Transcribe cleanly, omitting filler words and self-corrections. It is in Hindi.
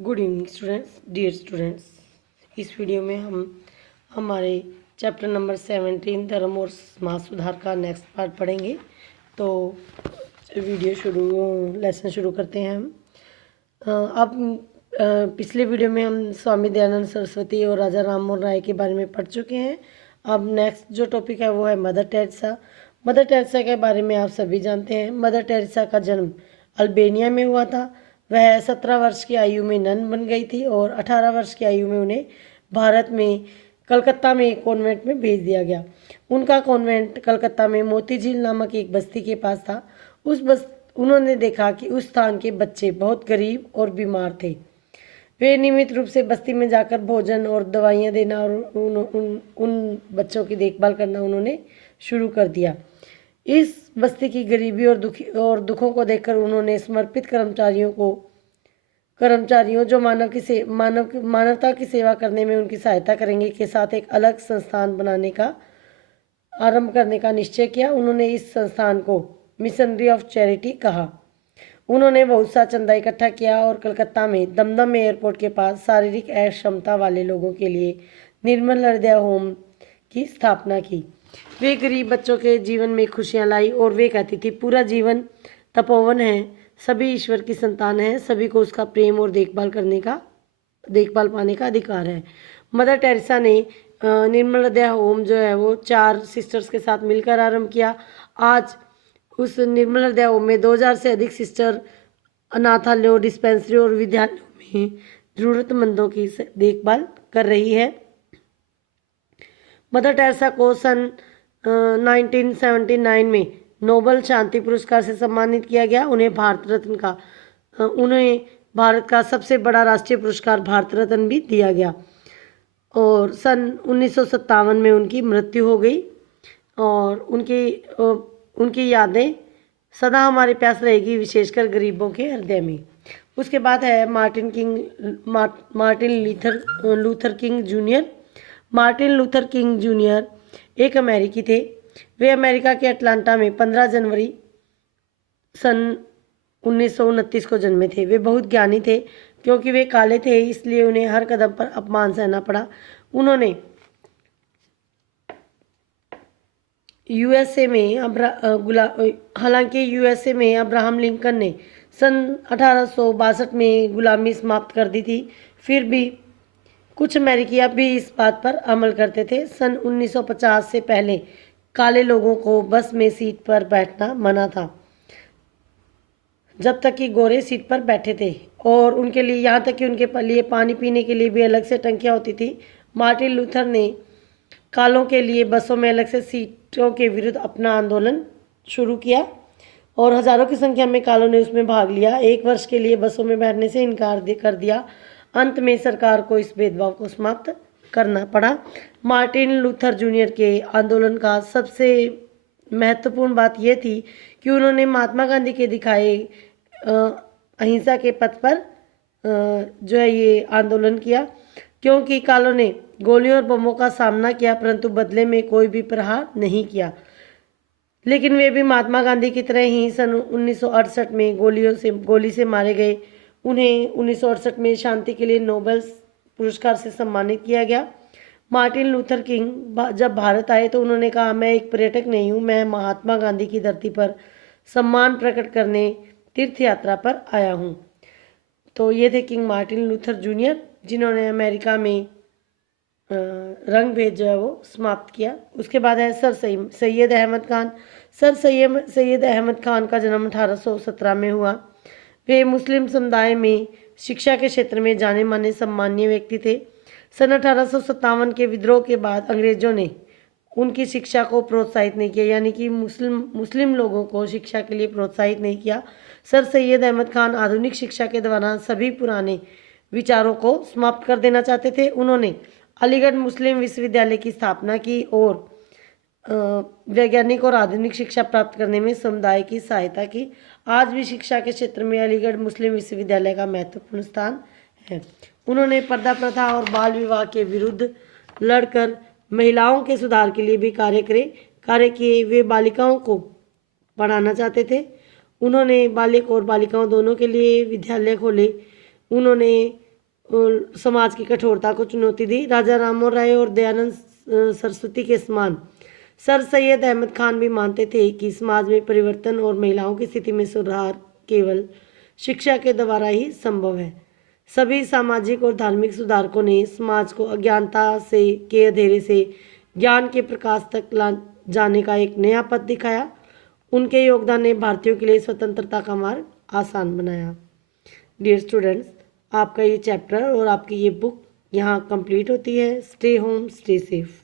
Good evening students, dear students. इस वीडियो में हम हमारे चैप्टर नंबर 17 धर्म और समाज सुधार का नेक्स्ट पार्ट पढ़ेंगे। तो लेसन शुरू करते हैं हम। अब पिछले वीडियो में हम स्वामी दयानंद सरस्वती और राजा राम मोहन राय के बारे में पढ़ चुके हैं। अब नेक्स्ट जो टॉपिक है वो है मदर टेरेसा। मदर टेरेसा के बारे में आप सभी जानते हैं। मदर टेरेसा का जन्म अल्बानिया में हुआ था। वह 17 वर्ष की आयु में नन बन गई थी और 18 वर्ष की आयु में उन्हें भारत में कलकत्ता में एक कॉन्वेंट में भेज दिया गया। उनका कॉन्वेंट कलकत्ता में मोती झील नामक एक बस्ती के पास था। उन्होंने देखा कि उस स्थान के बच्चे बहुत गरीब और बीमार थे। वे नियमित रूप से बस्ती में जाकर भोजन और दवाइयाँ देना और उन बच्चों की देखभाल करना उन्होंने शुरू कर दिया। इस बस्ती की गरीबी और दुखों को देखकर उन्होंने समर्पित कर्मचारियों जो मानवता की सेवा करने में उनकी सहायता करेंगे के साथ एक अलग संस्थान आरंभ करने का निश्चय किया। उन्होंने इस संस्थान को मिशनरी ऑफ चैरिटी कहा। उन्होंने बहुत सा चंदा इकट्ठा किया और कलकत्ता में दमदम एयरपोर्ट के पास शारीरिक अक्षमता वाले लोगों के लिए निर्मल हृदय होम की स्थापना की। वे गरीब बच्चों के जीवन में खुशियां लाई और वे कहती थी, पूरा जीवन तपोवन है, सभी ईश्वर की संतान है, सभी को उसका प्रेम और देखभाल पाने का अधिकार है। मदर टेरेसा ने निर्मल हृदय होम जो है वो 4 सिस्टर्स के साथ मिलकर आरंभ किया। आज उस निर्मल हृदय होम में 2000 से अधिक सिस्टर अनाथालयों, डिस्पेंसरी और विद्यालयों में जरूरतमंदों की देखभाल कर रही है। मदर टेरेसा को सन 1979 में नोबल शांति पुरस्कार से सम्मानित किया गया। उन्हें भारत का सबसे बड़ा राष्ट्रीय पुरस्कार भारत रत्न भी दिया गया और सन 1957 में उनकी मृत्यु हो गई और उनकी यादें सदा हमारे पास रहेगी, विशेषकर गरीबों के हृदय में। उसके बाद है Martin Luther king junior. Martin Luther king junior एक अमेरिकी थे। वे अमेरिका के अटलांटा में 15 जनवरी सन 1929 को जन्मे थे। वे बहुत ज्ञानी थे। क्योंकि वे काले थे इसलिए उन्हें हर कदम पर अपमान सहना पड़ा। उन्होंने हालांकि यूएसए में अब्राहम लिंकन ने सन 1862 में गुलामी समाप्त कर दी थी, फिर भी कुछ अमेरिकी अब भी इस बात पर अमल करते थे। सन 1950 से पहले काले लोगों को बस में सीट पर बैठना मना था, जब तक कि गोरे सीट पर बैठे थे और उनके लिए यहाँ तक कि उनके लिए पानी पीने के लिए भी अलग से टंकियाँ होती थी। मार्टिन लूथर ने कालों के लिए बसों में अलग से सीटों के विरुद्ध अपना आंदोलन शुरू किया और हजारों की संख्या में कालों ने उसमें भाग लिया। 1 वर्ष के लिए बसों में बैठने से इनकार कर दिया। अंत में सरकार को इस भेदभाव को समाप्त करना पड़ा। मार्टिन लूथर जूनियर के आंदोलन का सबसे महत्वपूर्ण बात यह थी कि उन्होंने महात्मा गांधी के दिखाए अहिंसा के पथ पर जो है ये आंदोलन किया। क्योंकि कालों ने गोलियों और बमों का सामना किया परंतु बदले में कोई भी प्रहार नहीं किया, लेकिन वे भी महात्मा गांधी की तरह ही सन 1968 में गोली से मारे गए। उन्हें 1968 में शांति के लिए नोबेल पुरस्कार से सम्मानित किया गया। मार्टिन लूथर किंग जब भारत आए तो उन्होंने कहा, मैं एक पर्यटक नहीं हूँ, मैं महात्मा गांधी की धरती पर सम्मान प्रकट करने तीर्थ यात्रा पर आया हूँ। तो ये थे किंग मार्टिन लूथर जूनियर, जिन्होंने अमेरिका में रंग भेद जो है वो समाप्त किया। उसके बाद है सर सैयद अहमद खान। सर सैयद अहमद खान का जन्म 1817 में हुआ। वे मुस्लिम समुदाय में शिक्षा के क्षेत्र में जाने माने सम्मानीय व्यक्ति थे। सन 1857 के विद्रोह के बाद अंग्रेजों ने उनकी शिक्षा को प्रोत्साहित नहीं किया, यानी कि मुस्लिम लोगों को शिक्षा के लिए प्रोत्साहित नहीं किया। सर सैयद अहमद खान आधुनिक शिक्षा के दौरान सभी पुराने विचारों को समाप्त कर देना चाहते थे। उन्होंने अलीगढ़ मुस्लिम विश्वविद्यालय की स्थापना की और वैज्ञानिक और आधुनिक शिक्षा प्राप्त करने में समुदाय की सहायता की। आज भी शिक्षा के क्षेत्र में अलीगढ़ मुस्लिम विश्वविद्यालय का महत्वपूर्ण स्थान है। उन्होंने पर्दा प्रथा और बाल विवाह के विरुद्ध लड़कर महिलाओं के सुधार के लिए भी कार्य किए। वे बालिकाओं को पढ़ाना चाहते थे। उन्होंने बालिक और बालिकाओं दोनों के लिए विद्यालय खोले। उन्होंने समाज की कठोरता को चुनौती दी। राजा राममोहन राय और दयानंद सरस्वती के समान सर सैयद अहमद खान भी मानते थे कि समाज में परिवर्तन और महिलाओं की स्थिति में सुधार केवल शिक्षा के द्वारा ही संभव है। सभी सामाजिक और धार्मिक सुधारकों ने समाज को अज्ञानता से के अंधेरे से ज्ञान के प्रकाश तक ला जाने का एक नया पथ दिखाया। उनके योगदान ने भारतीयों के लिए स्वतंत्रता का मार्ग आसान बनाया। डियर स्टूडेंट्स, आपका ये चैप्टर और आपकी ये बुक यहाँ कंप्लीट होती है। Stay home, stay safe.